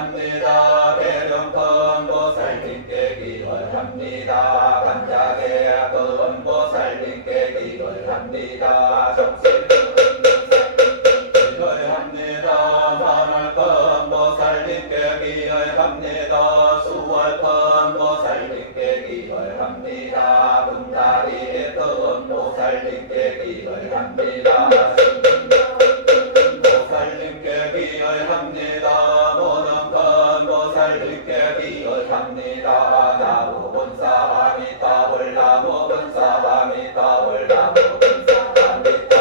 기원합니다. 대령건보살님께 기원합니다. 간자대 건보살님께 기원합니다. 기원합니다. 만월건보살님께 기원합니다. 수월건보살님께 기원합니다. 분다리 건보살님께 기원합니다. 보살님께 기원합니다. 모nom건보살님께 기원합니다. 나무본사바미타 월나무본사바미타 월나무본사바미타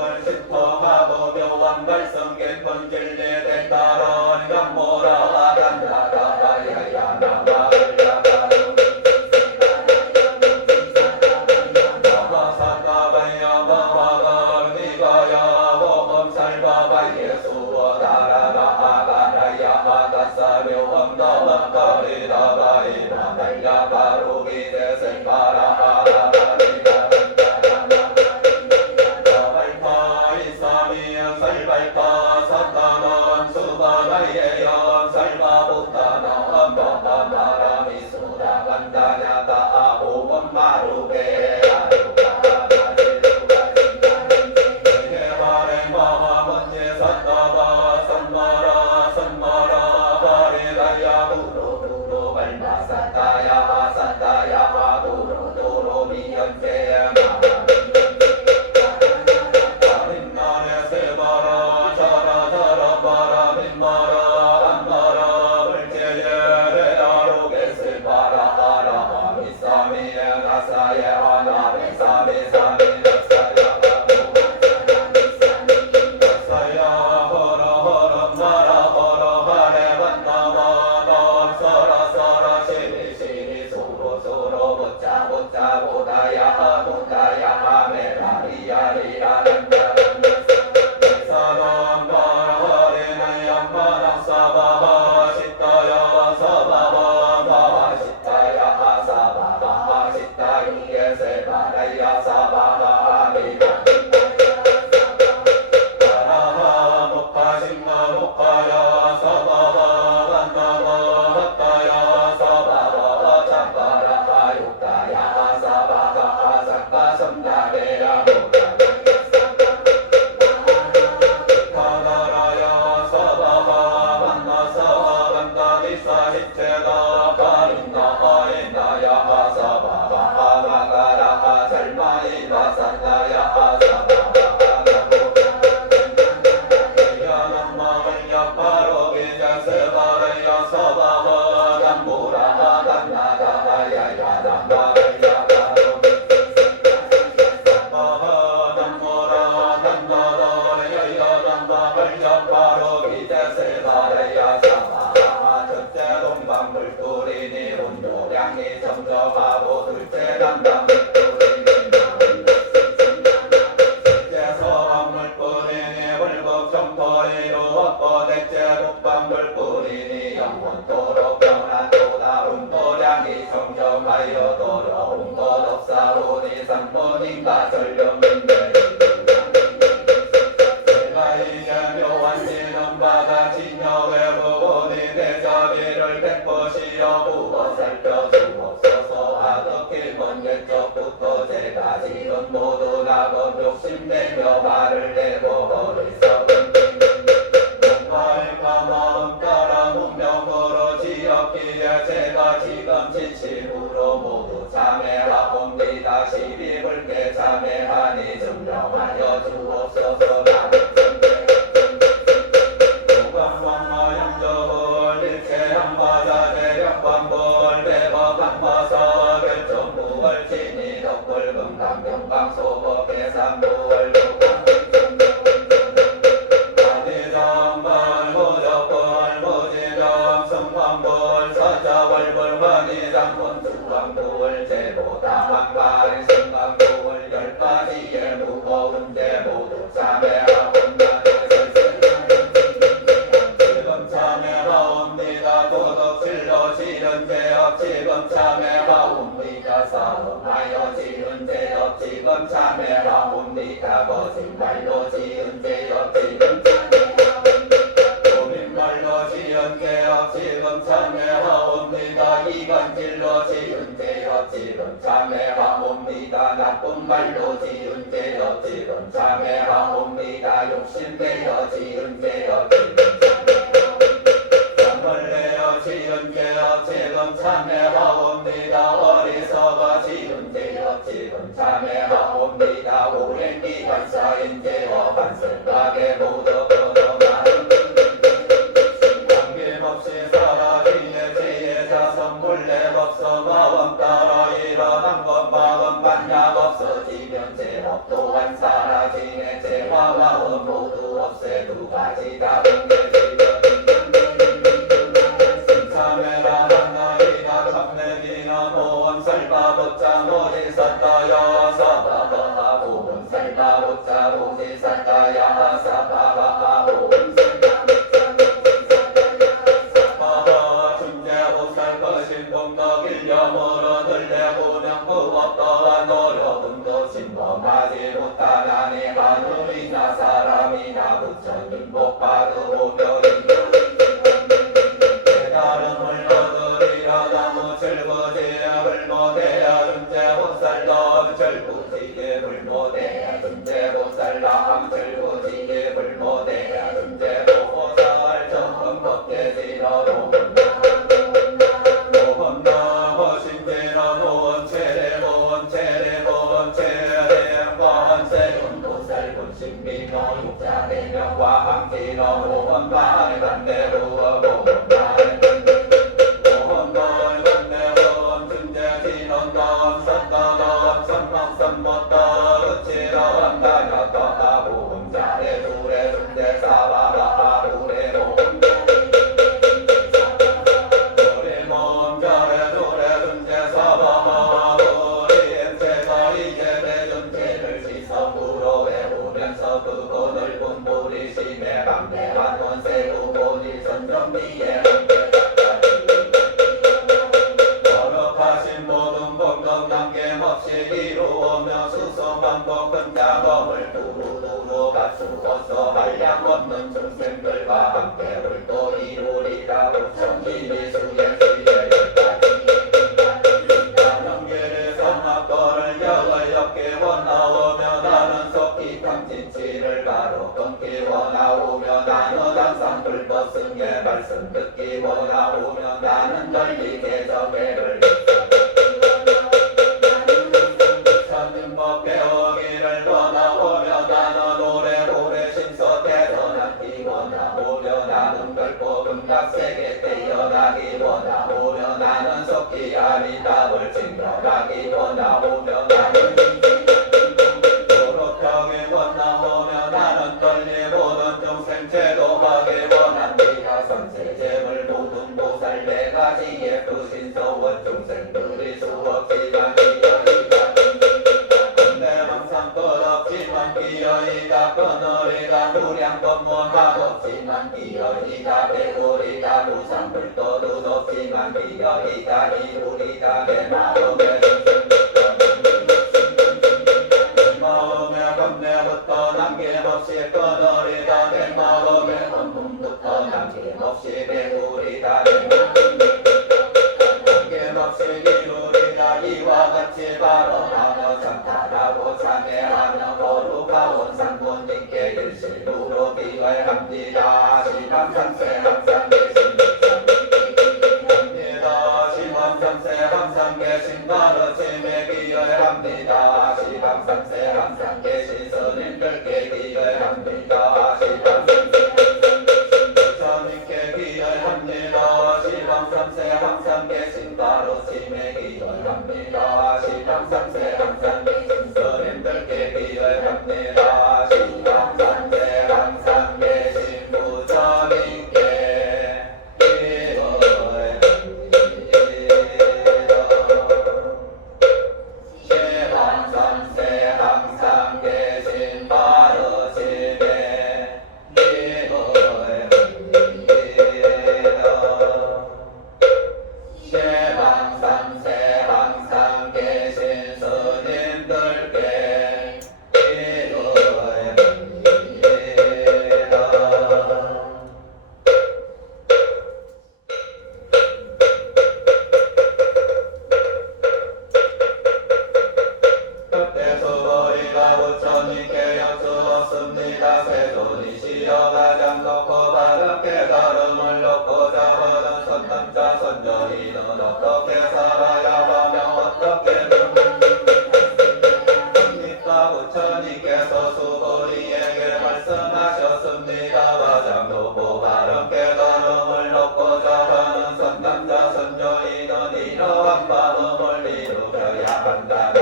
월십토하고 묘왕발성계 번길리된 따런 강모라 단다다야야나마 복신되어 지은되어 잠을 내어 지은되어 지금 참회하옵니다. 어리석어 지은되어 지금 참회하옵니다. 오랜 기간 쌓인 죄와 반성하게 모두 끊어가는 남김없이 사라지네 죄의 자성 몰래 없어 마음 따라 일어난 것 마음 반약 없어지면 죄업 또한 사라지네 죄와 마음 모두 없애 두 가지 다 참회라 하나이나 참내기나 모험 살바보자 모지 샀다야 사바바 모험 살바보자 모지 샀다야 사바바 모험 살바보자 중재보살 것인 복덕일 염으로 늘려보면 무엇떠한 어려움도 침범하지 못하나니 하늘이나 사람이나 부처님 복 받으오며 깨달음을 얻으리라 나무 절부지에 불모대야 중재보살 남 절부지에 불모대야 중재보살 남 절부지에 불모대야 중재보살 정금 법계지러로 모험나 신지러 모험 체례 모험 체례 모험 체례 관세음 보살 본신미모 육자대명과 함기러 모험 발간대로 이루오며 수소반복은 작업을 두루두루 갖추어서 한량 없는 중생들과 함께 불도 이루리라 부처님이 수행시에까지 나경계를 성악도를 여의없게 원하오며 나는 속히 탐진치를 바로 끊기 원하오며 나는 항상 불법 승의 말씀 듣기 원하오며 나는 널리 개적애를 배우기를 원하오며 나는 오래오래 신소태서 남기 원하오며 나는 결코 금각세계 태어나기 원하오며 나는 속히 아미답을 증명하기 원하오며 나는 도로평이 원하오며 나는 떨리 모든众生 제도하기 원합니다. 선세잼을 모든 보살 네 가지의 부신소원众生들이 수없지만 기어이다 끊어리다 무량법문 맛없지만 기어이다 배고리다 무상불도 두덥지만 기어이다 이루리다 내 마음에 겁내부터 남김없이 끊어리다 내 마음에 본문부터 남김없이 배고리다 남김없이 이루리다 이와 같이 발언하며 찬탄하고 찬해하며 거룩하온 상본님께 일실루로 기도합니다. 시방삼세 항상 계십니다. 시방삼세 항상 계신 가르침에 기도합니다. 시방삼세 항상 계신 스님들께 기도합니다. 부처님께 기도합니다. 시방삼세 항상 계신 가르침에 기도합니다. 시방삼세 항상 계신 스님들께 기도합니다. 시방삼세 항상 계신 부처님께 시여 가장 높고 바른 깨달음을 얻고자 하는 선남자 선녀이는 어떻게 살아야 하며 어떻게 합니까? 부처님께서 수고리에게 말씀하셨습니다. 가장 높고 바른 깨달음을 얻고자 하는 선남자 선녀이는 이러한 마음을 이루어야 한다.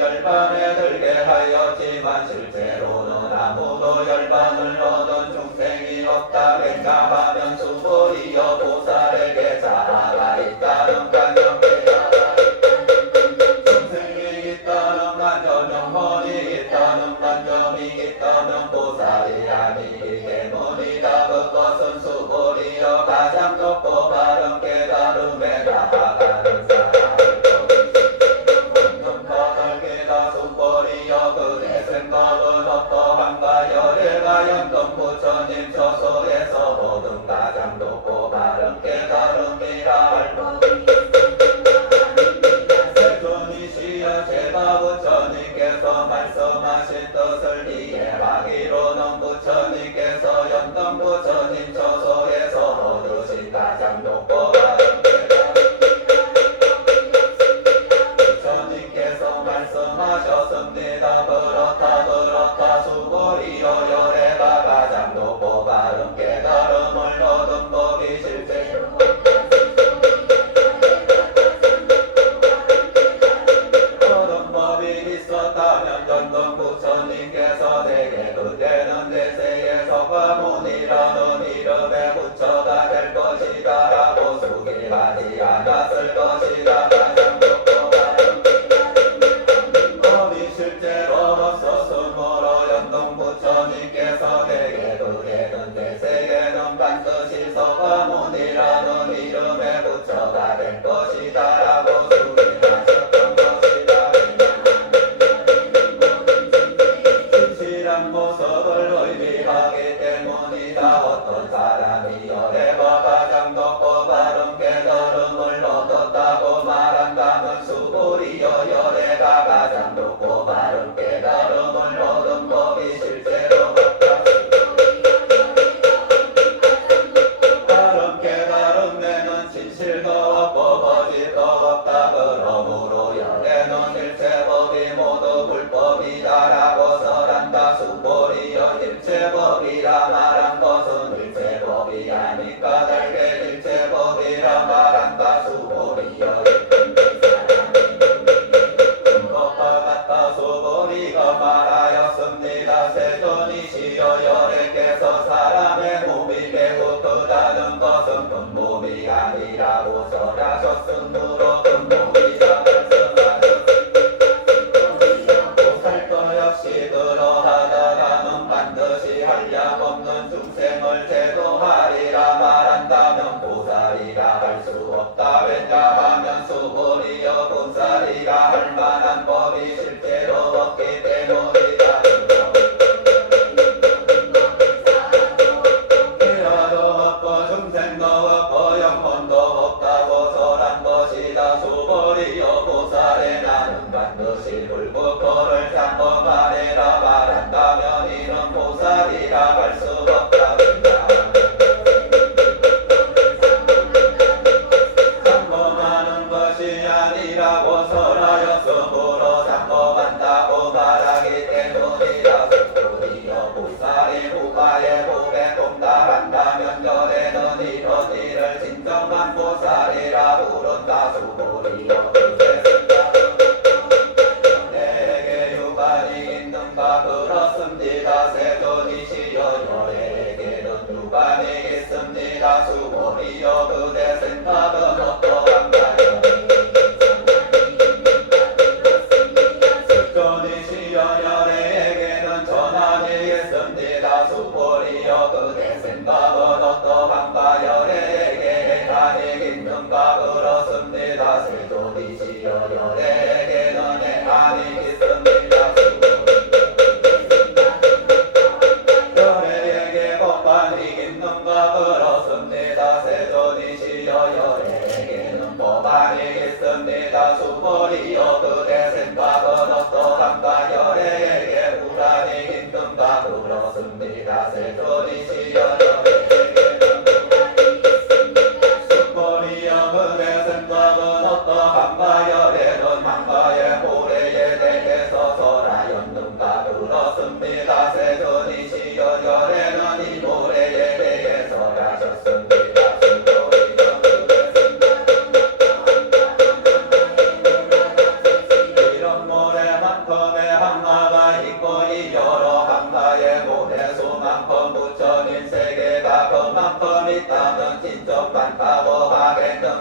열반에 들게 하였지만 실제로는 아무도 열반을 얻은 중생이 없다. 맹가하면 수고리여 보살에게 자아가 있다는 간념이다. 중생이 있다는 간념, 영혼이 있다는 간념이 있다면 보살이 아니기 때문이다. 그것은 수고리여 가장 높고 바른 깨달음에 나아가는 사람. 그의 생각은 어떠한가? 열애가 연동 부처님 저소에서 모든 가장 높고 바른 깨달음이라 할 세존이시여 제가 부처님께서 말씀하신 뜻을 이해하기로는 부처님께서 연동 부처님 저소에서 얻으신 가장 높고 바른 부처님께서 말씀하셨습니다. 그렇다 수고리여 열애가 가장 높고 바른 깨달음을 얻은 법이 실제로 얻은 법이 있었다면 연동 부처님께서 내게 그때는 내세에서 과문이라는 이름의 부처가 될 것이다 라고 수기하지 않았을 것이다. 가장 높고 바른 법이 실제로 없었으므로 연동 부처님께서 내게 그때는 내세에는 반드시 서가문이라는 이름의 부처가 될 것이다 라고 수기하셨던 것이다. 진실한 모습을 의미하기 때문이다. 어떤 사람이 열애가 가장 높고 바른 깨달음을 얻었다고 말한다면 수고리여 열애가 가장 높고 바른 깨달음을 얻은 법이 실제로 없다. 바른 깨달음에는 진실도 없고 거짓도 없다. 그러므로 열애는 일체법이 모두 불법이다라고 설한다. 수고리여 일체법이라 말한 것은 일체법이 아니까 달게 일체법이라 말한다. 수고리여 것과 같다. 수고리가 말하였습니다. 세존이시여 열애께서 사람의 몸이 매우 크다는 것은 큰 몸이 아니라고 설하셨으므로 큰 몸이라 말씀하셨습니다. 보살도 역시 그러하다가는 반드시 한량 없는 중생을 제도하리라 말한다면 보살이라 할 수 없다. 왜냐하면 수고리여 보살이라 할 만한 법이 실제로 없기 때문이다.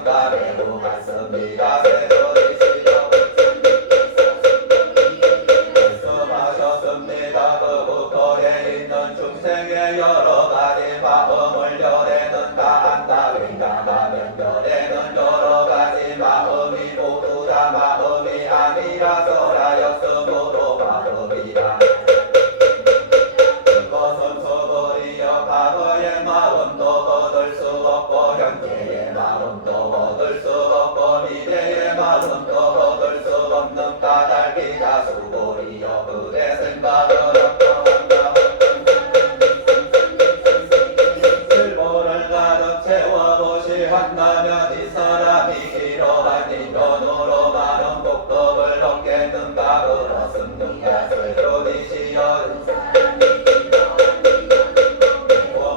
없으니까 매우 많습니다. 세존이 시여 말씀하셨습니다. 그 거리에 있는 중생의 여러 가지 마음을 열에는다 한다. 왜냐하면 열에는 여러 가지 마음이 모두 다 마음이 아니라서라였으므로 마음이라. 그것은 서버리여 과거의 마음도 얻을 수 없고 현재의 마음도 얻을 수 없고 미래의 마음도 얻을 수 없는 까닭이다. 수고리여 그대 생각은 어떠한가. 실고를 가득 채워보시 한다면 이 사람이 이러한 인연으로 많은 복덕을 얻겠는가. 그렇습니까. 세존이시여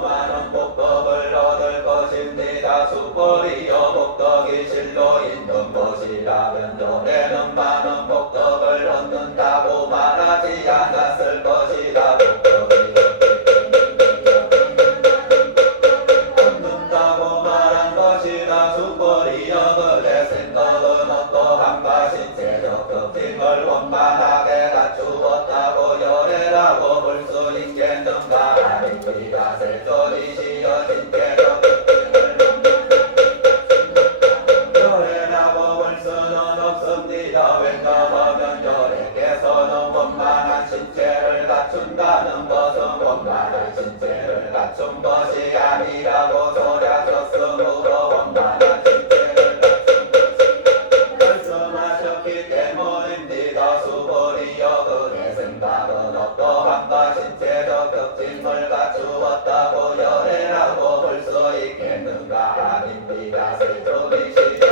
많은 복덕을 얻을 것입니다. 수고리여 복덕이 실로 있는 것이라면 전에는 많은 복덕을 얻는다고 말하지 않았을 것이다. 복덕이 얻는다고 말한 것이다. 수고리여 그대 생각은 어떠한가. 신체적 특징을 원만하게 갖추었다고 열애라고 볼 수 있겠는가. 아닙니다. 세존이시여 신체적 특징을 열애라고 볼 수는 없습니다. 왜냐하면 열애께서는 원만한 신체를 갖춘다는 것은 원만한 신체를 갖춘 것이 아니라고 소리하셨으므로 원만한 신체를 갖춘 것이 말씀하셨기 때문입니다. 수고리여 그대 생각은 어떠한가. 신체적 특징을 갖추었다고 열애라고 볼 수 있겠는가. 아닙니다. 세존이시여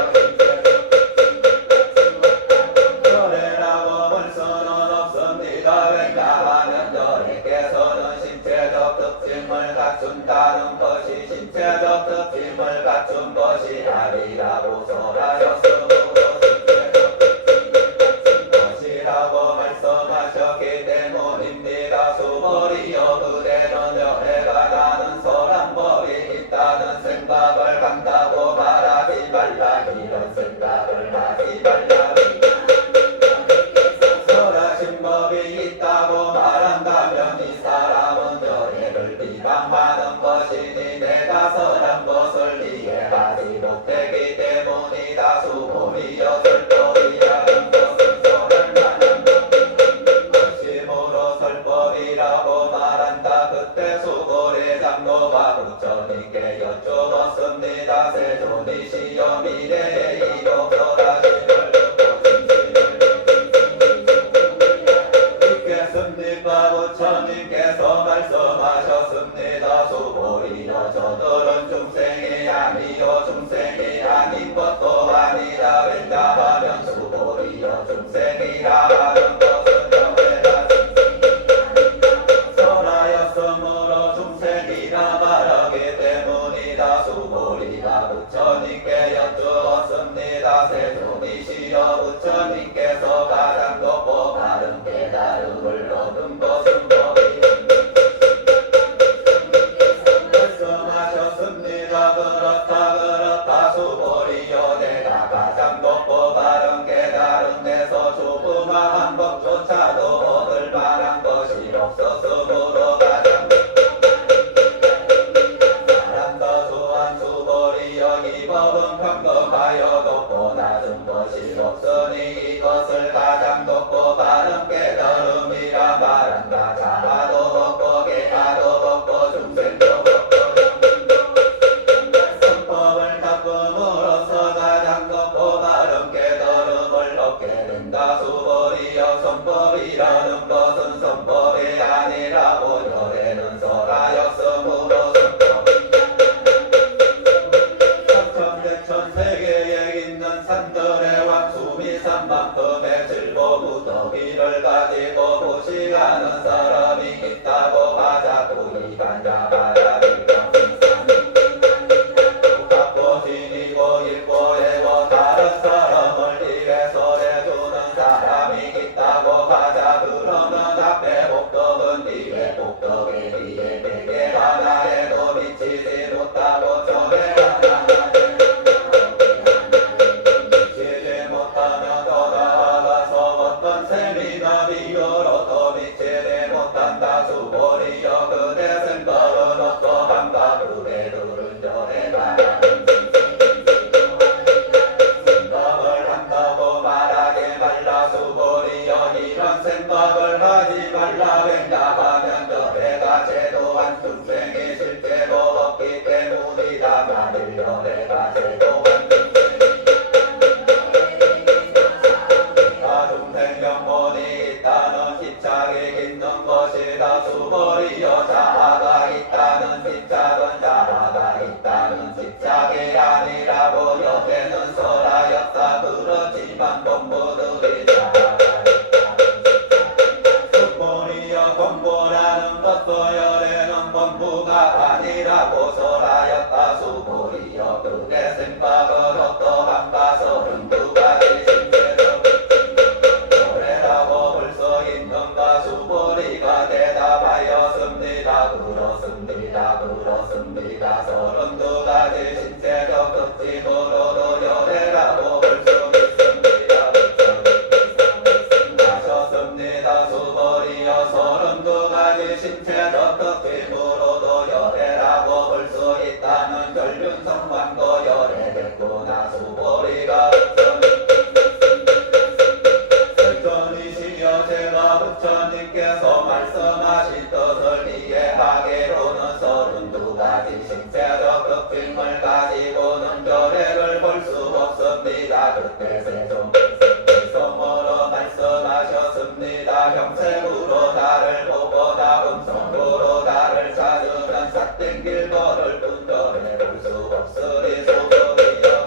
열애라고 볼 수는 없습니다. 왜냐하면 열애께서는 신체적 특징을 갖춘다는 것이 신체적 특징을 갖춘 것이 아니라고 설하였으므로 것이라고 말씀하셨기 때문입니다. 수고리여 그대는 열애가 나는 선한 법이 있다는 생각을 한다고 말하지 말라. 이런 생각을 하지 말라. 선하신 법이 있다고 말한다면 이 사람은 열애를 비방하는 것이니 내가 선한 것을 이해하지 못하기 때문이다. 수고리여 설법이라는 것은 선할 만한 심으로 설법이라고 말한다. 그때 수고리 장로가 부처님께 여쭈었습니다. 세존이시여 미래의 이동설하심을 믿겠습니까. 부처님께서 말씀하셨습니다. 수고리여 저들은 중생이 아니요 중생이 아닌 것도 아니다. 왜냐하면 수고리여 중생이라 하는 것은 열애가 설하였으므로 중생이라 말하기 때문이다. 수고리가 부처님께 여쭈었습니다. 세존이시여 부처님께서 가장 높고 바른 깨달음을 얻은 것은 법이 말씀하셨습니다. 그렇다 수고리여 내가 가장 높고 바른 깨달음에서 조그마한 법조차도 얻을 만한 것이 없었으므로 가장 잘한다. 또한 수고리여 이 법은 평범하여 높고 낮은 것이 없으니 이것을 가장 높고 바른 깨달음이라 말한다. 자아도 없고 계가도 없고 중생도 없고 성법을 닦음으로써 가장 높고 바른 깨달음을 얻게 된다. 수고리여 성법이라는 것은 성법이 아니라고 열애는 설하였으므로 천세계에 있는 산들의 왕수미 산만큼의 즐거 무더기를 가지고 보시하는 사람이 있다고 하자. 구이반자 바라비 갖고 지니고 읽고 해고 다른 사람을 일해설해주는 사람이 있다고 하자. 그러면 앞에 복덕은 뒤에 복덕에 뒤에 되게 하나 해도 미치지 못하고 전에 하나 없단다 수보리여 그대 생각은 어떠한가 그대 들은 전에 말하는 생각을 한다고 말하지 말라 수보리여 이런 생각을 하지 말라 왜냐하면 연애가 제도한 중생이 실제로 없기 때문이다 만일 연애가 제도한 중생 영혼이 있다는 집착이 있는 것이다 수보리여 자아가 있다는 집착은 자아가 있다는 집착이 아니라고 여태는 설하였다 그렇지만 본부들이 자아가 수보리여 본부라는 것도 열애는 본부가 아니라고 설하였다 수보리여 그대 생각은 어떠한가 서른 두 가지 열애라고 볼 수 있는가 수보리가 대답하였습니다 그렇습니다 그렇습니다 서른 두 가지 신체적 특징으로도 열애라고 볼 수 있습니다 하셨습니다 수보리여 서른 두 가지 신체적 특징으로도 열애라고 볼 수 있다는 결륜성만도 열애겠구나 수보리가 설전이시여 제가 부처님께서 말씀하신 뜻을 이해하기로는 서른 두 가지 신체적 특징을 가지고는 열애를 볼 수 없습니다 그때 세종 성으로 말씀하셨습니다 형색으로 나를 보거나 음성으로 나를 찾으면 삿땡길 거를 분별해 볼 수 없으리 수보리여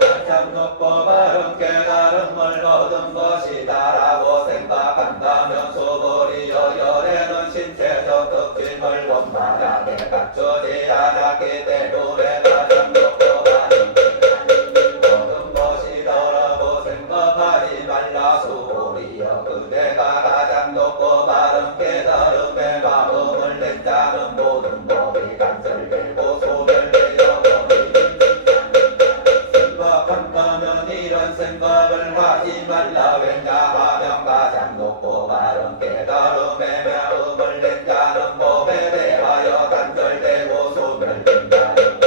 가장 높고 바른 깨달음을 얻은 것이다라고 생각한다면 수보리여 열애는 신체적 특징을 원만하게 갖추지 않았기 때문에 가장 높고 바른 얻은 것이다라고 생각하지 말라 수보리여 그대가 가장 높고 바른 깨달음에 마음을 낸 자는 모든 법이 간절되고 소멸되어 버리는 생각한다면 이런 생각을 하지 말라 왜냐하면 가장 높고 바른 깨달음에 마음을 낸 자는 법에 대하여 단절되고 소멸된다는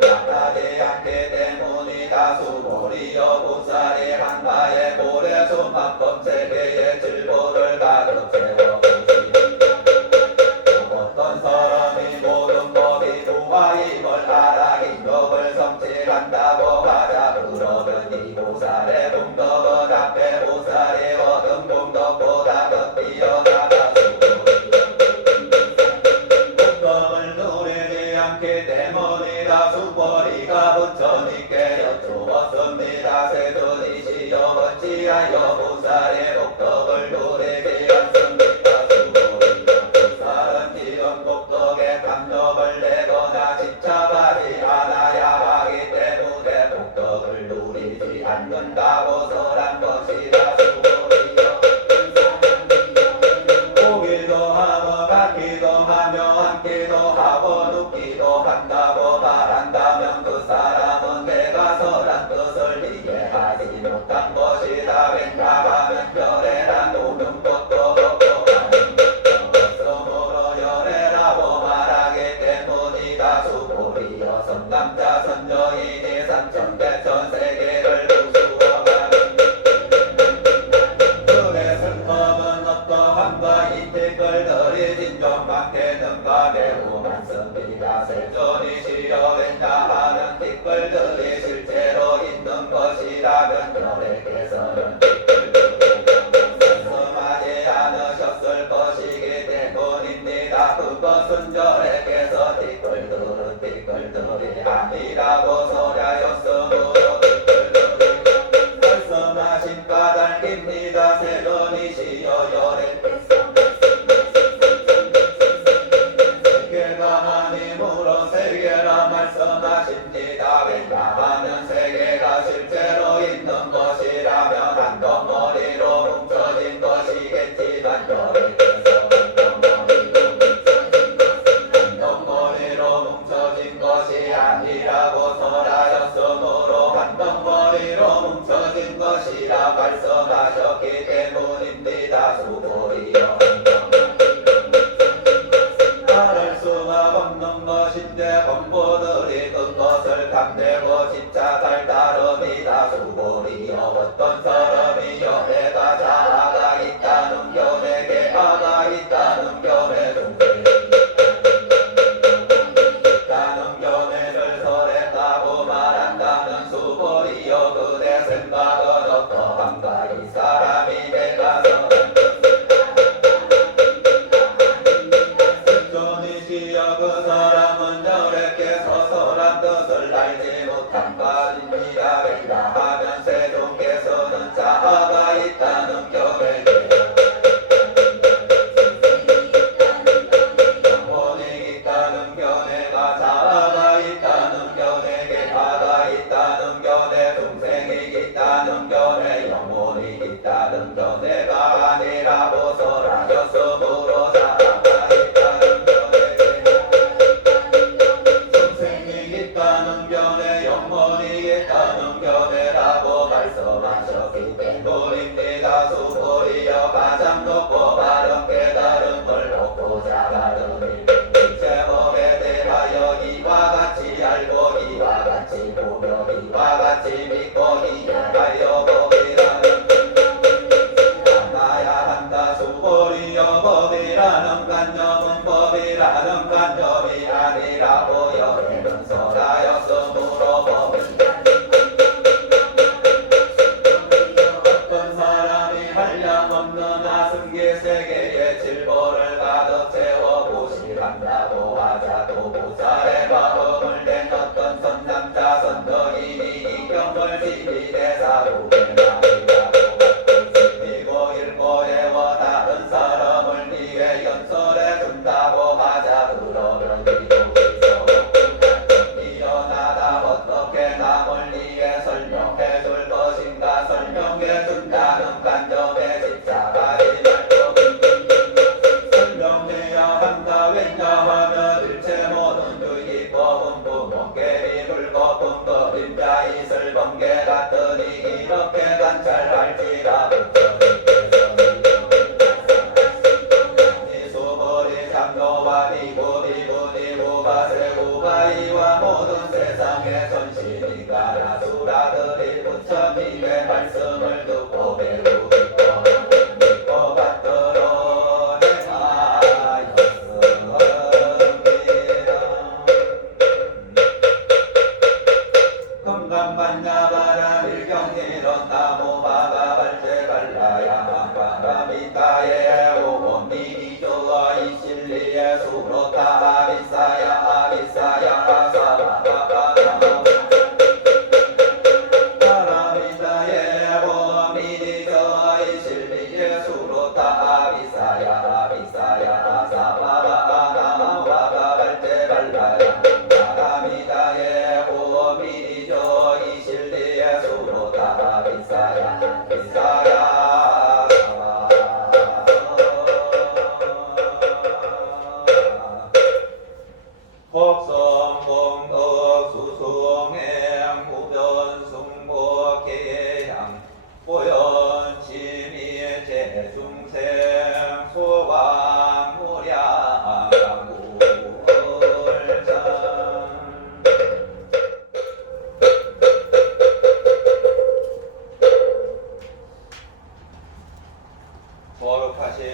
나타나지 않기 때문이다 수보리여 보살이 한가에 고래 수만법 세계의 질보를 가득 채워 어떤 사람이 모든 법이 무아임을 알아 인덕을 성취한다고 하자 그러면 이 보살의 공덕은 앞에 보살이 얻은 공덕보다 더 뛰어나다 공덕을 누리지 않기 때문이다 수보리가 부처님께 여쭈었습니다 세존이시여 어찌하여 보살의 공덕을 누리지 않습니까 수보리여 보살은 이런 공덕에 감력을 내거나 집착하지 않아야 하기 때문에 공덕을 누리지 않는다고 설한 것이다 수보리여 보기도 하고 갖기도 하며 앉기도 하고 눕기도 한다고 말한다면 그 사람은 내가 설한 뜻을 이해하지 못한 것이다 왜냐하면 열애란 노는 것도 없고 하는 것도 없으므로 열애라고 말하기 때문이다 수보리여 선남자 선녀인이 삼천대천 세계를 부수어가는 그의 슬픔은 어떠한가 이 댓글들이 진정받겠는가 매우 많습니다 세존이시여 왜냐하면 댓글들이 실제로 있는 것이라면 너에게서는 말씀하지 않으셨을 것이기 때문입니다 그것은 열에게서 댓글들이 아니라고 설하였으므로 댓글들이 말씀하신 까닭입니다 세존이시여 열애 세계가 하나님으로 세계라 말씀하십니다 왜냐하면 세계가 실제로 있는 것이라면 한 덩어리로 뭉쳐진 것이겠지만 열애께서 한 덩어리로 뭉쳐진 것이 아니라고 설하여 견이다 수고리여 어떤 사람이여 내가 자아가 있다는 견에 개아가 있다는 견에 동생이 있다는 견해를 설했다고 말한다면 수고리여 그대 생각은 어떠한가 이 사람이 내가 선전이시여 그 사람은 여래께 서서란 뜻을 알지 못한 바입니다 왜냐하면 세종께서는 자아가 있다는 견해 영혼이 있다는 견해가 자아가 있다는 견해 개아가 있다는 견해 중생이 있다는 견해 영혼이 있다는 견해가 아니라고 설하였으므로 자아가 있다는 중생이 있다는 견해 영혼이 있다는 견해라고 말씀하셨기 때문입니다 수고리여 가장 높고 바른 깨달음을 얻고자 하는 일체 법에 대하여 이와 같이 알고 이와 같이 보며 이와 같이 믿고 이해하여 법이라는 나야 한다 수고리여 법이라는 관념은 법이라는 관념이 아니라고 여기는 설하였으므로 법이다 어떤 사람이 한량없는 아승기 세계에 질보를 가득 채워 고실한다고 하자도 보살의 마음을 낸 어떤 선남자 선덕인이 이 경을 지비대사로 그리고 일고에워 다른 사람을 위해 연설해 준다고 하자 그러면 이어나다 어떻게 남을 위해 설명해 줄 것인가 설명해 준다는 관점에 집착하지 말고 설명해야 한다 왜냐하면 일체 모든 유익법은 부모개비 불거품 그림자 이슬 번개 같으니 이렇게 관찰할지라도 수고리 참노와 비구비구니 우바세 우바이와 모든 세상의 전신이가 나수라들이 부처님의 말씀을 듣고 배우고 믿고 받들어 행하였습니다. 금강반야바라 일경이런 나무바가 발제발라야 바라미타에 오곤미기조와 이실리에 수로타 아비사야 아사바바바 바라미타에 오미기조와 이실리에 수로타 아비사야 아사바바바 나와가 발제발라야 바라미타에 오미기조 이실리에 수로타 비사야 복성공덕 수승행 무변승보 계양 보현치미 제중생 소왕무량 무월장 거룩하신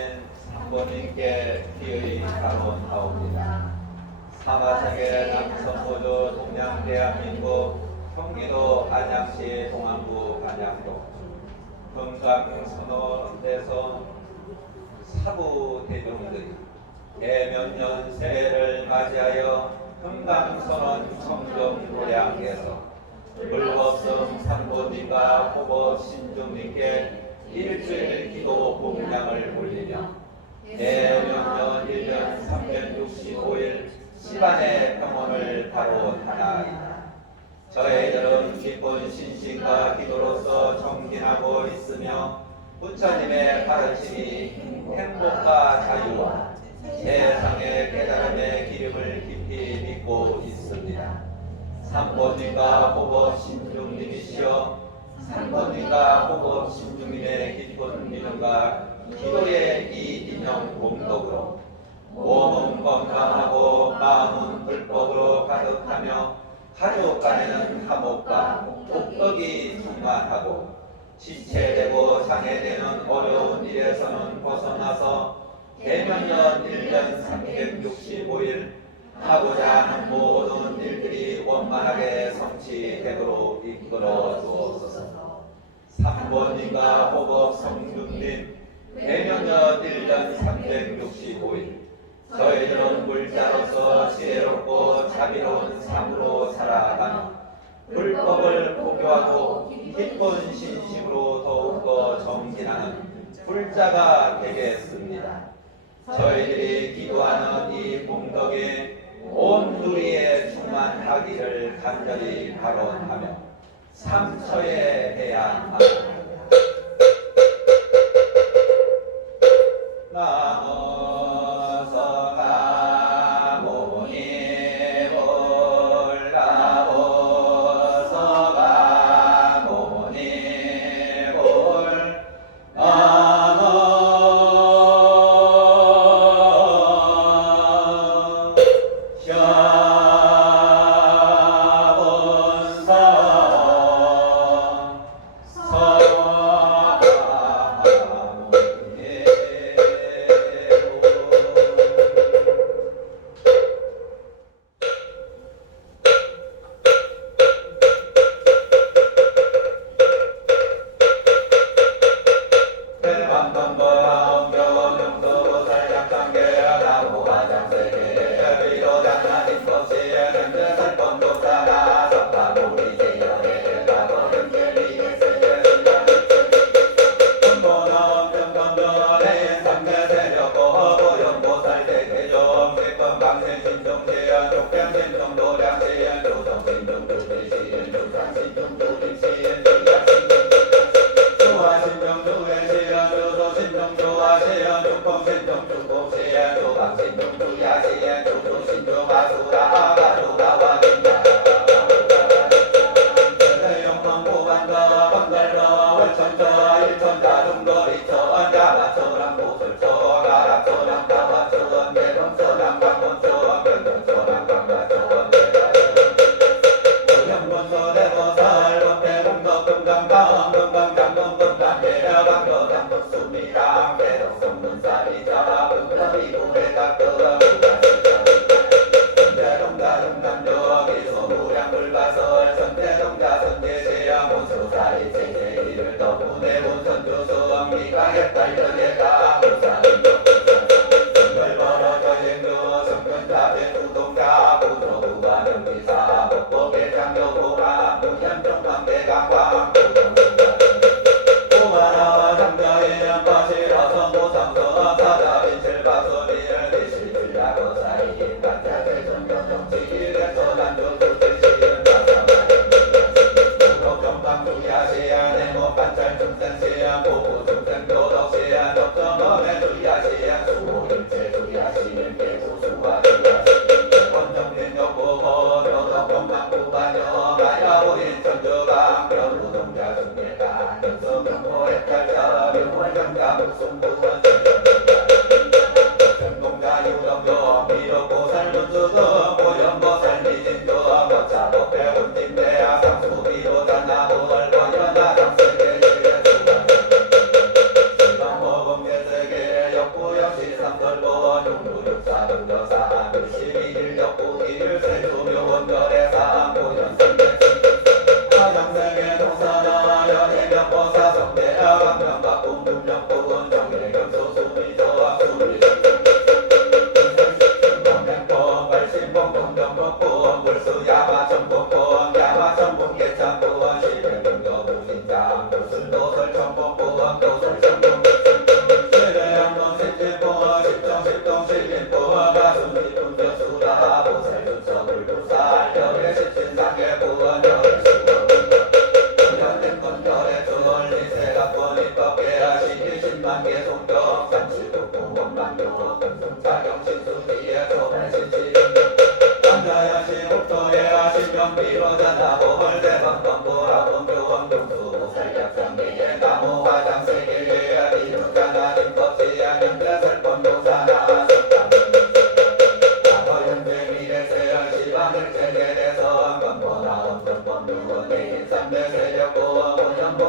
삼보님께 기의 감언하옵니다. 사마세계 남성보조 동양 대한민국 경기도 안양시 동안구 안양동 금강선원에서 사부 대종들이 대면년 새해를 맞이하여 금강선원 청정 노량에서 불법성 삼보님과 호보 신중님께 일주일 기도 공양을 올리며 대면년 1년 365일 시간의 평온을 바로 하나이다. 저희들은 기쁜 신심과 기도로서 정진하고 있으며 부처님의 가르침이 행복과 자유와 세상의 깨달음의 기름을 깊이 믿고 있습니다. 삼보님과 호법 신중님이시여 삼보님과 호법 신중님의 깊은 믿음과 기도의 이 인형 공덕으로 몸은 건강하고 마음은 불법으로 가득하며 가족 간에는 화목과 복덕이 충만하고 지체되고 장애되는 어려운 일에서는 벗어나서 대면년 1년 365일 하고자 하는 모든 일들이 원만하게 성취되도록 이끌어 주옵소서. 삼권님과 호법 성중님 대면년 1년 365일 저희들은 물자로서 지혜롭고 자비로운 삶으로 살아가며 불법을 포교하고 기쁜 신심으로 더욱더 정진하는 불자가 되겠습니다. 저희들이 기도하는 이 공덕에 온 누리에 충만하기를 간절히 발언하며 삼처에 해야 합니다. 나눠서 가보니 올라오서 가보니 올 명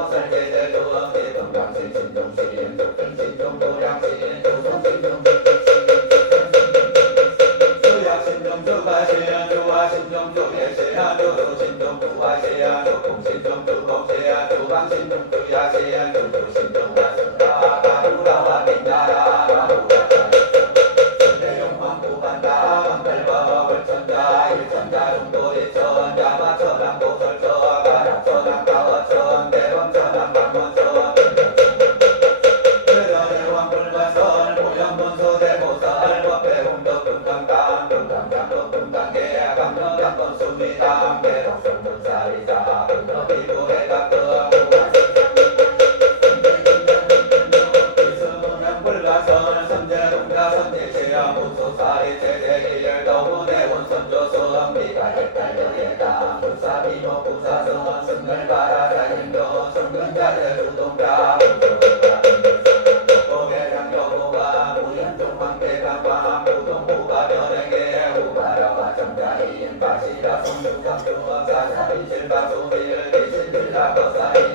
보살 제대 조항지 동강신 신종신 조금 신종도량신 조성 신종 수약 신종 주가시야 주화 신종 주예시야 주도 신종 주화시야 조금 신종 주복시야 주방 신종 주야시야 주도 신종 야수다 가루라와 민나라 가루라 내용만구반다 만달바 월천자 일천자 중도 일천자 마천왕 보설천 가락천왕 가어천 대범천왕 방문천 대전일왕 불가설 무연문수 대보살 법배홍덕 금강당 금강장덕 금강계 강력한건 수미당 대덕성문사리자 금덕이부해각덕 이승은 불가설 선제동자 선제시야 무소사리 제제기열 더우대원 선조성 미가 헷갈려예다 불사비모 부사선 승갈바라자인도 성근자대 주동자 고개량 여고가 무연종황대강과 무동부가 변행에 후바라와 정자인 바시라 성중상주와 사사비 실바소밀 기신질라 거사인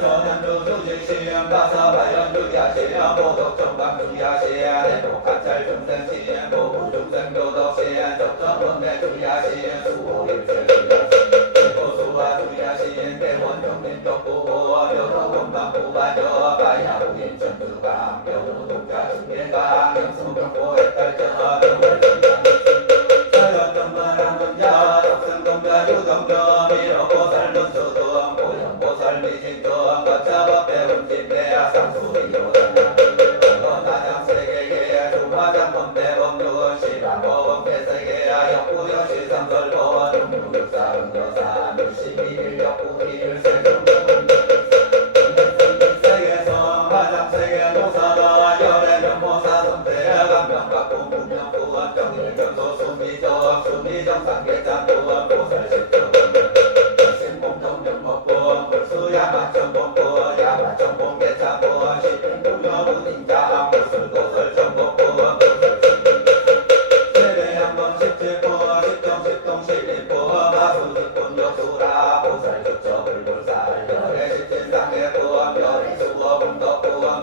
천연주주지시யம் 가사바연주야시야 보덕정강주야시야 내복한찰 중생시야 보부중생교덕시야 적정원내주야시야 수호일체주야 고수와 주야시야 대원정린덕부고 여러건방부바저 가야부인천주강 여우동자 중계강 영수경보액달저 자연정만한동자 덕생동자 유정점 미륵보살문수동 보영보살 미진동 거차법배운집내야 상수리요단 나장세계계 중화장범대범주 시방법원폐세계야 역구여시상설법원 용육사응여산 유시미일역구일세경 세계성 화장세계 노사가 열애명모사 성대 강명각구 문명구원 정일견소 수미정 수미정 상계장구원 보살식정 신공정명목구원 불수야마천공구원 야마천공계창구원 시핑구여무진장 무술도설정공구원 세배양건 십칠구원 십정십동 십일구원 마수직군 역수라 보살주처 불불살 열애 십진상계구원 열애수어 공덕구원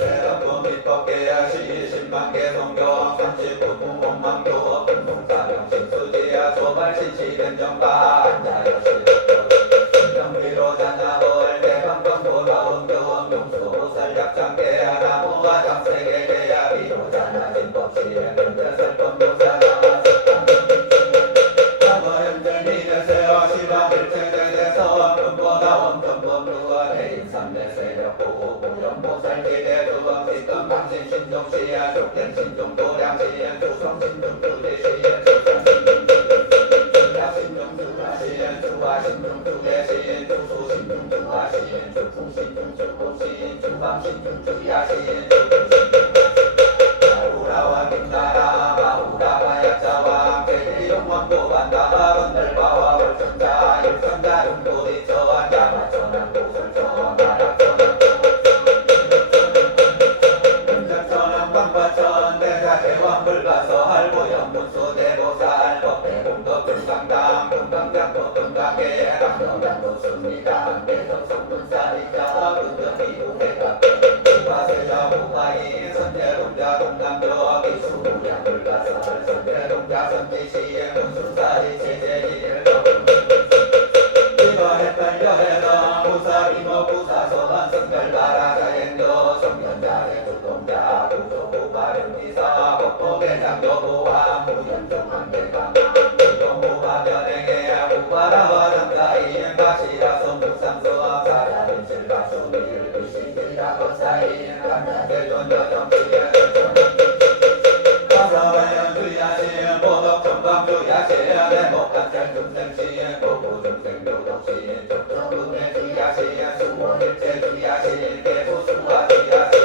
세덕구 밑법계야 시신만계 성경 삼십구문 공망교 분동사령 신수지야 소발신시된정가 안자여시 정비로 잔나벌 대방건도 나온교원 용수보살 약장계 나무가 장세계계야 비로자나 진법시에 근대설법묘사나 과거현절미대세어 시방일체대대서 금보나 원천법루와 대인삼대세력보 무연보살 기대주왕 시금방신 신종시야 족된 신종도량시엔 주성신종 주대시엔 주야신종 주가시엔 주화신종 주대시엔 주수신종 주화시엔 주풍신종 주복시엔 주방신종 주야시엔 마우라와 민나라 마우라와 약자와 대대용왕도반다 건달바와 월천자 일천자 용도리처 야마천왕 보설처 나락천왕 은장천왕 방과천 대자 대왕불가서 할보연문수 대보살 법대공덕 금강당 금강장도 금강계 강명강도 순미당 대덕성문사리자 근덕이부해각 우바세자 우바이 선제동자 동남적 이수무량 불가설 선제동자 선지시에 문수사리 제제일 이거 헷갈려 해라 부사비모 부사서만 성결바라자행도 성년자의 불동자 구조부바령기사 법보대장교보와 무연종한계강 무동부바 변행에 우바라와 정자인 가시라서 무상서 사자인 실바수밀 유시지라 거사인 간야대전 여정시에 가사바연주야시 보덕정강주야시 내목한찰 중생시 보부중생교덕시 적정은혜주야시 수원일체주야시 개부수화주야시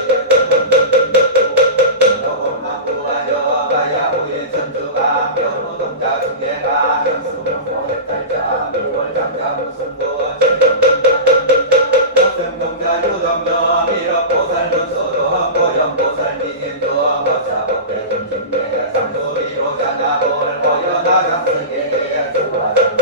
너곤망구하여 가야부인 천주강 변우동자 중계가 현수명보획달자 묘월장자 무승도 덕생동자 유정도 미륵보살 문수도 보영보살 미진도 거차법대 금진대 상수리로 자나볼 허여나장세계 주화장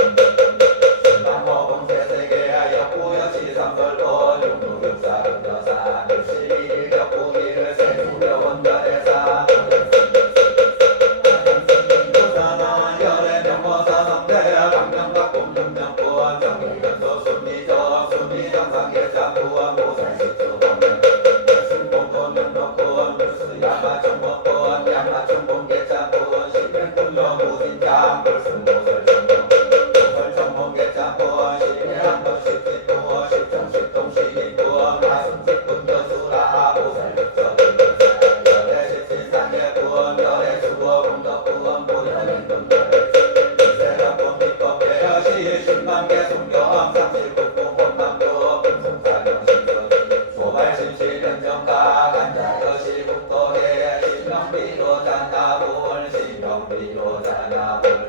송경 삼십국도 본남도 금송사령 신도 소발심시련정가 간자여시국도대 신명비로 잔나불 신명비로 잔나불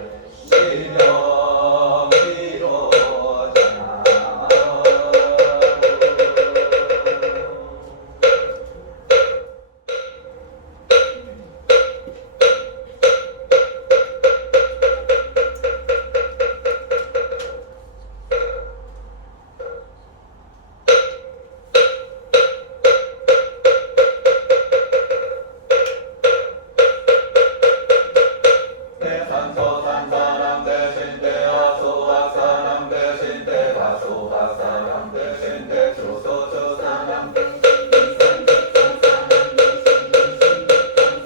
신명비로 잔나불 대산소산사람 대신 대하수화사람 대신 대가수화사람 대신 대주소주사람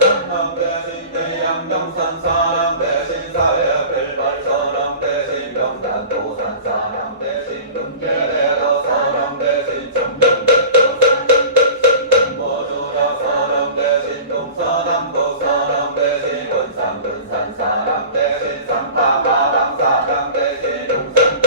산람 대신 대양명산사람 대신 사회별발사람 대신 명단도산사람 대신 금계대도사람 대신 정명대도사람 정모주라사람 대신 동사남도사람 대신 원산근산사람 대신 삼파마방사람 대신 용산근산사람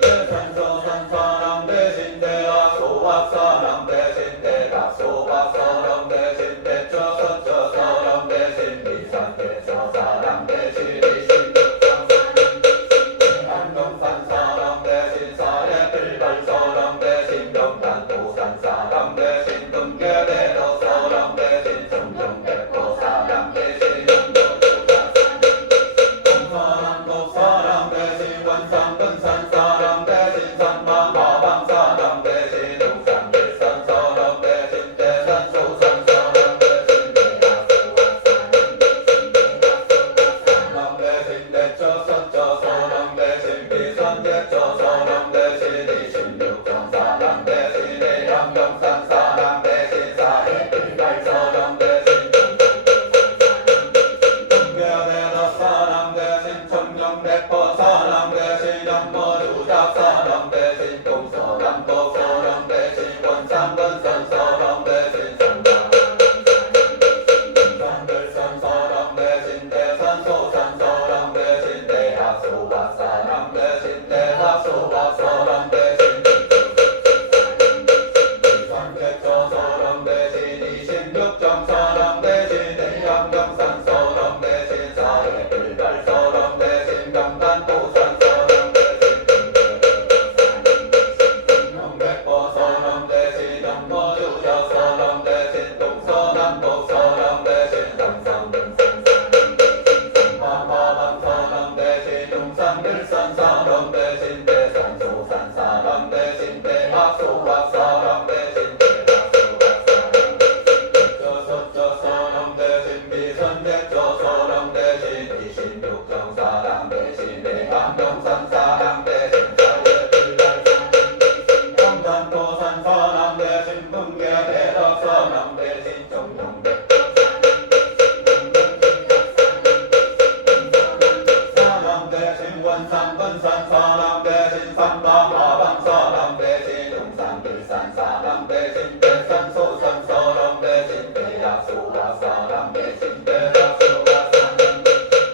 대산소산사람 대신 대하소화사람 대신 대각소화사람 대신 대처서처사람 대신 미산대처사람 대신 이신득성사람 대한경산사람 대신 사례필발사람 대신 명단도산사람 대신 금계대도사람 대신 정정백도사람 대신 동서남도사람 대신 원산근산사람 대신 산마마방사람 대신 용산길산사람 대신 대산소산사람 대신 대하수화사람 대신 대처선처사람 대신 비선대처사람 대신 이십육정사람 대신 해양경산사람 대신 사회필발사람 대신 금계대도사람 대신 청명백포사람 대신 연모주작사람 대신 동서남도사람 대신 원산근산사람 대신 산들산사람 대신 대산소산사람 대신 대하수화사람 대신 대하수화사람 대신 산계처사람 대신 이십육정사람 대신 대양경산사람 대신 사회필발사람 대신 명단도산사람 대신 명백보사람 대신 연모주자사람 대신 동서남도사람 대신 삼성근산사람 대신 삼마마방사람 대신 용산길산사람 대신 대산소산사람 대신 대하수화사람 대신 대하수화사람 대처서처사람 대신 미선대처사람 대신 이십육정사람 대신 대한명산사람 대신 사회필발사람 대신 명단도산사람 대신 금계대덕사람 대신 정명백도사람 사람 대신 원산근산사람 대신 산마마방사람 대신 용산길산사람 대신 대산소산사람 대신 대하수화사람 대신 대하수화사람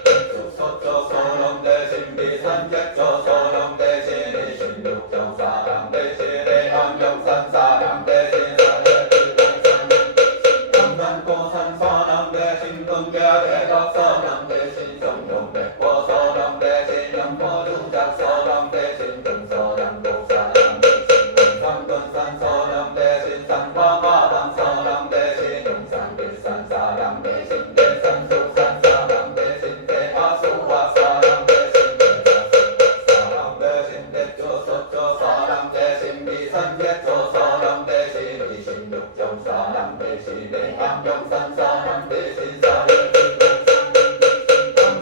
대주소처사람 대신 비산객처사람 대신 이십육정사람 대신 해양경산사람 대신 사회필발사람 명단도산사람 대신 금계대덕사람 대신 정명백포사람 대신 연모주작사람 대신 동서남도사람 대신 원산근산사람 대신 산파마방사람 대신 용산길산사람 대신 대산소산사람 대신 대하수화사람 대신 대하수화사람 대신 대처서처사람 대신 미산계처사람 대신 이십육정사람 대신 대한경산사람 대신 사회필발사람 대신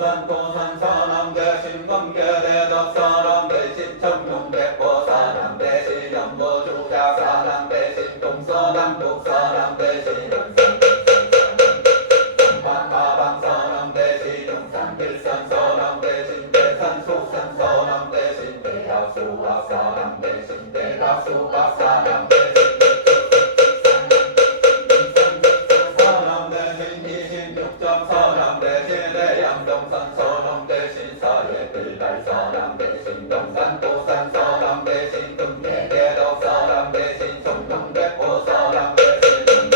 원산도산사람 대신 금계대덕사람 대신 청룡백포사람 대신 연모주작사람 대신 동서남북사람 대신 원산근산사람 삼마마방사람 대신 용산길산사람 대신 대산소산사람 대신 대하수화사람 대신 대가수화사람 대신 사람 대신 이십육정사람 대신 해양경산사람 대신 사회필발사람 대신 동산포산 서람 대신 금계대덕 서람 대신 청동백보 서람 대신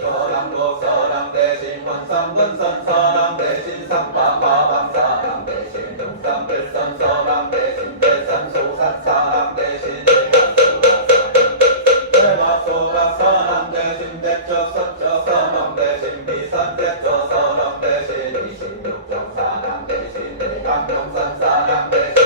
서람도 서람 대신 원삼분선 서람 대신 삼파마방 서람 대신 용산별선 서람 대신 대산소산 서람 대신 대마소가 서람 대신 대처 서처 서람 대신 비산 대처 서람 대신 26정 서람 대신 대강정산 서람 대신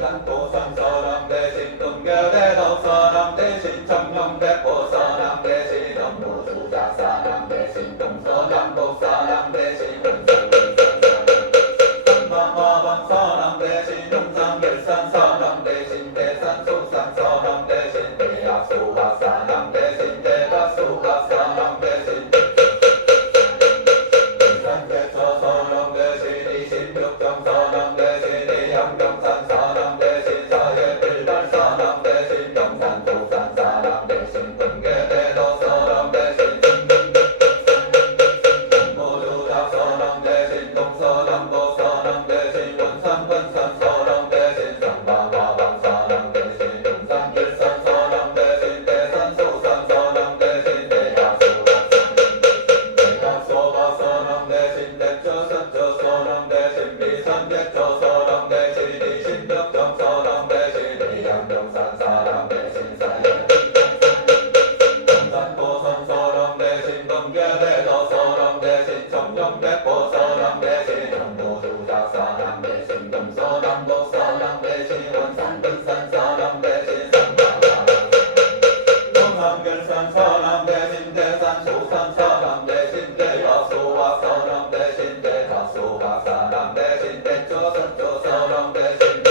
강도산 서람 대신 금계대덕 서람 대신 청룡백보 서람 대신 업무주작 서람 대신 동서남도 서람 대신 원산마방 서람 대신 용산결산 서람 대신 대산소산 서람 대신 대학소가 서람 대신 대가소가 서람 대신 대산대처 서람 대신 26정 서람 대신 대양경산 서람 대신 사회bil발 서람 대신 영산도산 서람 대신 금계대덕 서람 대신 모두다 서람 대신 동서남도 서람 대신 원산분산 서람 대신 삼바마방 서람 대신 용산길산 서람 대신 대산소산 서람 대신 대각소가 서람 대신 대처 서처 서람 대신 비산대처 서람 대신 26정 서람 대신 대양경산 서람 대신 사회bil산 서람 대신 금계대덕 서람 대신 청룡백보 서람 대신 업무주작 서람 대신 동서남도 서람 대신 원산분산 서람 대신 영산결산 서람 대신 대산소산 서람 대신 대가소와 서람 대신 대가소가 서람 대신 대처 서처 서람 대신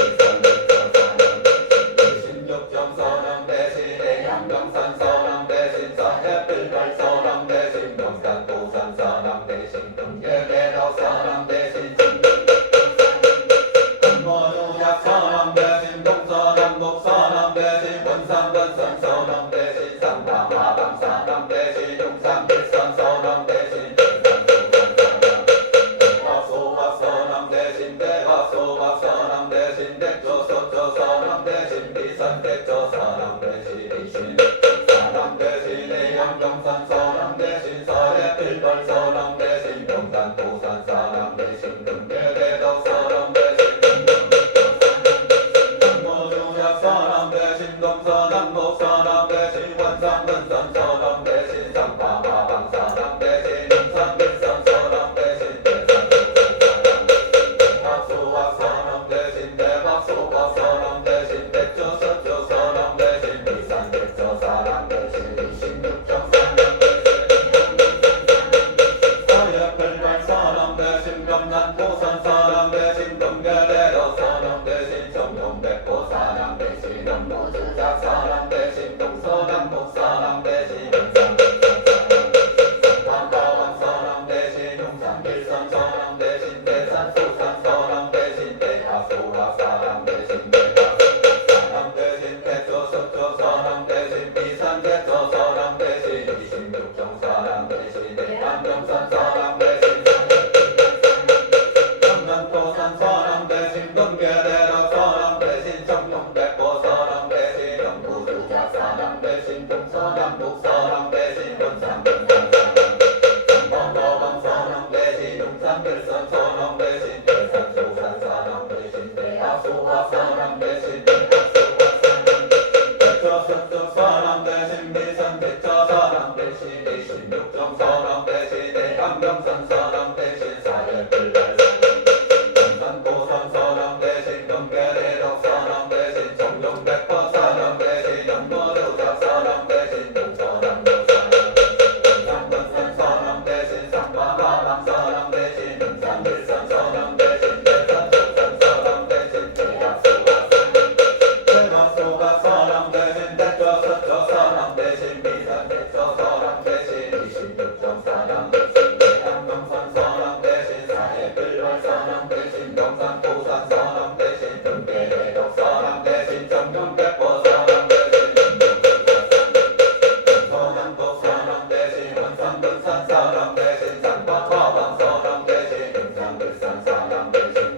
26정 서람 대신 대양경산 서람 대신 사회bil발 서람 대신 용산도산 서람 대신 금계대덕 서람 대신 금모주작 서람 대신 동서남북 서람 대신 원산분산 서람 대신 삼파마방 서람 대신 용산길산 서람 대신 대가소가 서람 대신 대가소가 서람 대신 대처 서처 서람 대신 비산대처 서람 대신 26정 서람 대신 대양경산 서람 대신 사회bil발 서람 대신 용산도산 서람 대신 금계대덕 서람 대신 금모주작 서람 대신 동서남북 서람 대신 원산분산 서람 대신 삼파마방 서람 대신 용산길산 서람 대신 대각소가 서람 대신 대각소가 서람 대신 대처 서처 서람 대신 비산대처 서람 대신 26정 서람 사회bil발 서람 대신 경산포산 서람 대신 금계대덕 서람 대신 청룡백보 서람 대신 업무주작 서람 대신 동서남북 서람 대신 삼파마방 서람 대신 용산길산 서람 대신 대산소산 서람 대신 대가소가 서람 대신 서람 대신 대처 서처 서람 대신 비산대처 서람 대신 26정 서람 대신 대강정산 서람 대신 영산도산 서람 대신 금계대덕 서람 대신 청룡백보 서람 대신 업무주작 서람 대신 동서남북 서람 대신 원산분산 삼파마방 서람 대신 용산결산 서람 대신 대산소산 서람 대신 대가소가 서람 대신 대처 서처 서람 대신 비산대처 서람 대신 26정 서람 대신 대강경산 서람 대신 사회bil발 원산도산 서람 대신 금계대덕 서람 대신 청룡백보 서람 대신 업무주작 서람 대신 동서남도 원산분산 서람 대신 삼파마방 서람 대신 용산길산 서람 대신 대산소산 서람 대신 대각소가 서람 대신 대처 서처 서람 대신 비산대처 서람 대신 26정 서람 대신 대강경산 서람 대신 사회bil발 서람 대신 영산도산 서람 대신 금계대덕 서람 대신 청룡백보 서람 대신 동서남북 서람 대신 원산분산 서람 대신 삼파마방 서람 대신 용산길산 서람 대신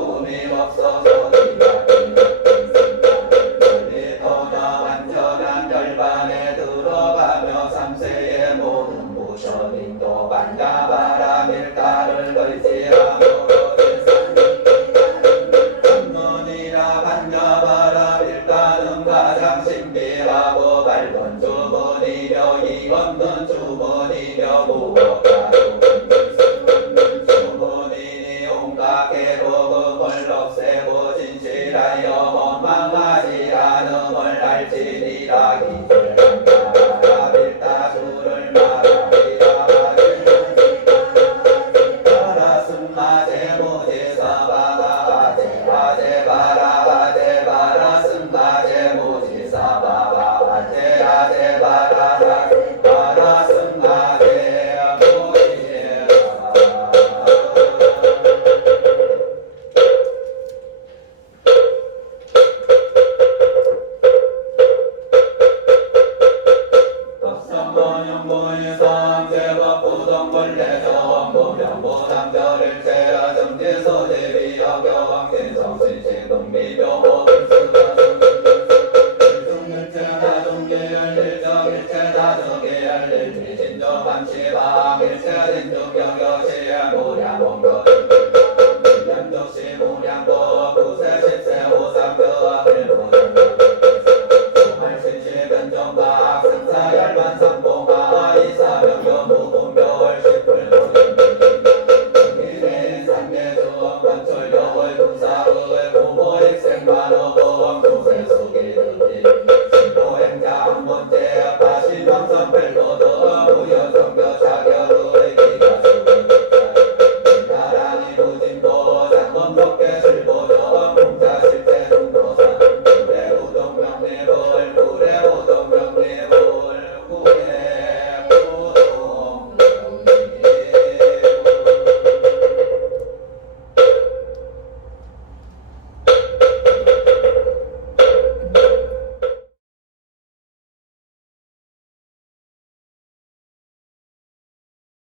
꿈이 없어서 멀리터나 완전한 결반에 들어가며 삼세의 모든 무셔닝도 반야바라 밀가를 걸지라며 한번이나 반야바라 밀가는 가장 신비하고 밝은 주문이며 이없는 주문이며 무엇가 주문이니 온갖 괴로움을 없애고 진실하여 원망하지 않음을 알지니라. 기절한다 밀가주를 말하리라. 바라승마제 무지사바바 아제바라 바라승마제 무지사바바 아제바라 바라승마제 일체된 중 경여시야 무량원거 연덕시